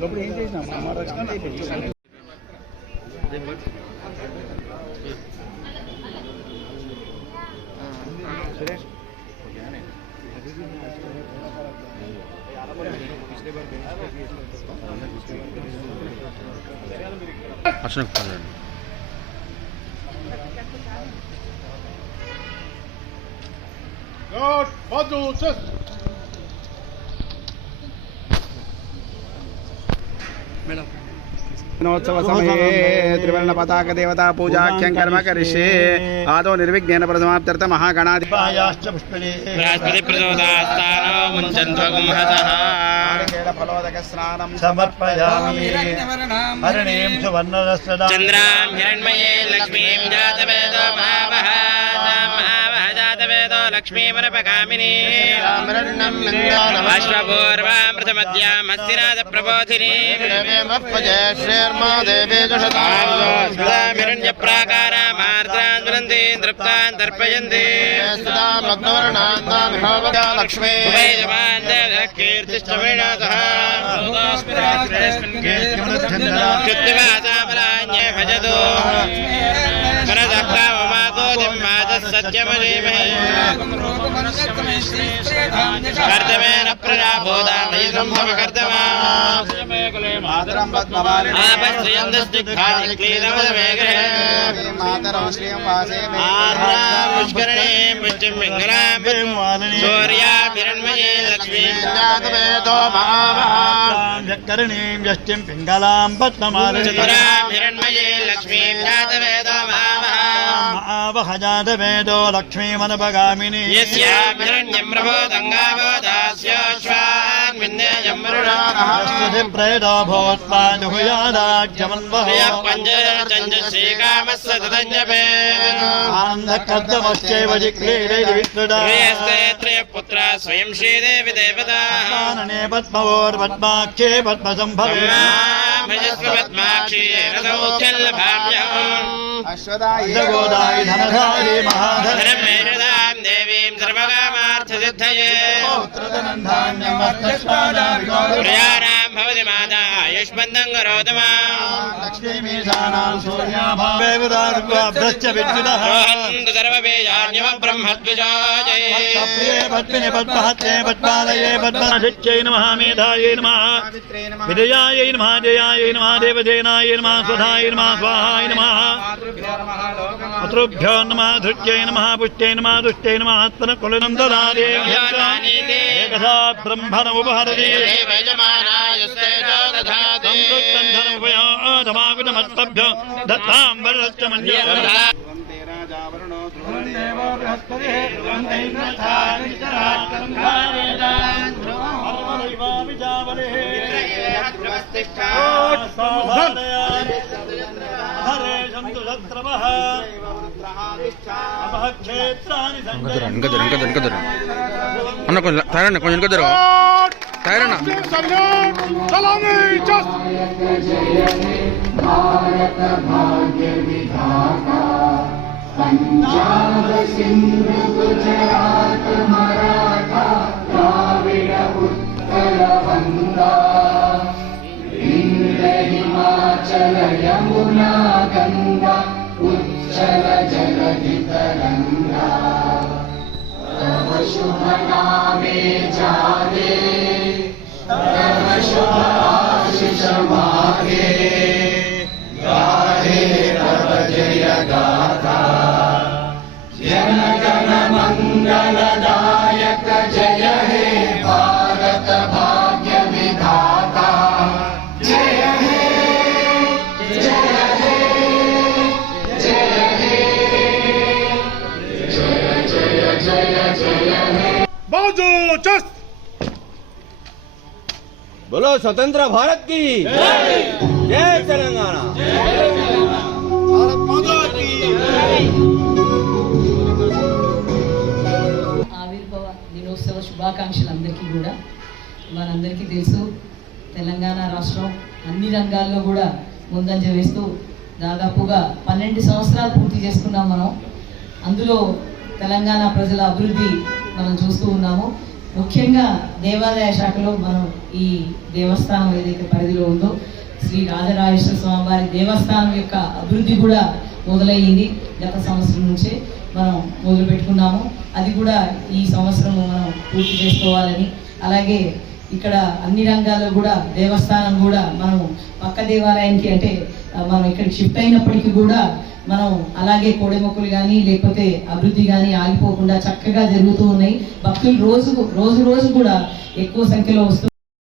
లోపల ఏం చేసినా दिनोत्सव समये त्रिवर्ण पताक देवता पूजाख्यं कर्म करिष्ये आदौ निर्विघ्नेन प्रथमाप्त्यर्थ महागणाधिपायाश्च पुष्पणे बृहस्पति प्रचोदयास्तानो मुञ्चन्त्वगुंहसः फलोदक स्नानं समर्पयामि हरिणीं सुवर्णरसदा चन्द्रां हिरण्मये लक्ष्मीं जातवेदो महावः लक्ष्मीमनपकामिनी अश्वपूर्वामृतमद्यां हस्तिनाथ प्रबोधिनी हिरण्यप्राकारामार्द्रान् तृप्तान् तर्पयन्ति लक्ष्मीवासामलान्ये भजतो कर्तमेन प्रजाबोधामयि सम्भव कर्तमापुष्करणीं पुष्टिं पिङ्गलां सूर्यां हिरण्मये लक्ष्मीं जातवेदो महावहाकरणीं यष्टिं पिङ्गलां पद्ममालयां हिरण्मये लक्ष्मीं जातवेदो महावहजातवेदो लक्ष्मीमनपगामिनी यस्यां हिरण्यं प्रबोधङ्गावोदास्योश्वान् विन्देयं मरुणानः प्रेतो भोत्पादुहुयादाख्यमन्वः पञ्चश्रीकामस्य तदञ्जपे आन्धकर्तमश्चैव जिक्रीरैर्विष्णुदा श्रेयस्ते त्रयपुत्रा स्वयं श्रीदेवी देवताः कानने पद्मवोर्पद्माक्षे पद्मसम्भवे भजस्व पद्माक्षी रसौख्यल्लभाभ्यहम् अश्वदायि गोदायि धनधारी महाधनं मेरुदां देवीं सर्वकामार्थसिद्धये प्रियाणां भवति माता आयुष्मन्दं करोतु मां लक्ष्मीमीशानां सूर्याभावेवदार्भ्यश्च विद्युतः रोहन्तु सर्वबीजान्यमब्रह्मद्विजायै प्रिये पद्मिने पद्महस्ते पद्मालये पद्मनाशित्यै नमः मेधायै नमः विजयायै नमः जयायै नमः देवसेनायै नमः स्वधायै नमः स्वाहायै नमः अतृभ्यो नमः धृत्यै नमः पुष्ट्यै नमः दुष्ट्यै नमः हस्तनकुलनन्दनादे एकधा ब्रह्मणमुपहरति संसृक्तन्धनमुपयाधमागुतमस्तभ्यो दत्तां वरश्च मन्यते हरे सन्तु शत्रवः अपहक्षेत्राणि गदर अन्न కొంచెం తయారన్న కొంచెం గదర తయారన్న सलामी जस भारत भाग्य विधाता पंजाब सिंध गुजरात मराठा द्राविड उत्कल बंगा इंद्र हिमाचल यमुना गंगा उच्चल जलधि तरंगा तव शुभ नामे जागे तव शुभ आशीष मागे गाहे तव जय गाथा जन गण मंगलदायक जय हे भारत भाग्य विधाता जय हे जय हे जय हे जय जय जय जय हे बाजू जस बोलो स्वतंत्र भारत की जय तेलंगाना भारत माता की ఆవిర్భావ దినోత్సవ శుభాకాంక్షలు అందరికీ కూడా మనందరికీ తెలుసు తెలంగాణ రాష్ట్రం అన్ని రంగాల్లో కూడా ముందంజ వేస్తూ దాదాపుగా 12 సంవత్సరాలు పూర్తి చేసుకున్నాం మనం. అందులో తెలంగాణ ప్రజల అభివృద్ధి మనం చూస్తూ ఉన్నాము. ముఖ్యంగా దేవాదాయ శాఖలో మనం ఈ దేవస్థానం ఏదైతే పరిధిలో ఉందో శ్రీ రాజరాజేశ్వర స్వామి వారి దేవస్థానం యొక్క అభివృద్ధి కూడా మొదలయ్యింది. గత సంవత్సరం నుంచే మనం మొదలు పెట్టుకున్నాము. అది కూడా ఈ సంవత్సరం మనం పూర్తి చేసుకోవాలని, అలాగే ఇక్కడ అన్ని రంగాల్లో కూడా దేవస్థానం కూడా మనం పక్క దేవాలయానికి అంటే మనం ఇక్కడికి షిఫ్ట్ అయినప్పటికీ కూడా మనం అలాగే కోడెమొక్కులు కానీ లేకపోతే అభివృద్ధి కానీ ఆగిపోకుండా చక్కగా జరుగుతూ ఉన్నాయి. భక్తులు రోజు కూడా ఎక్కువ సంఖ్యలో వస్తూ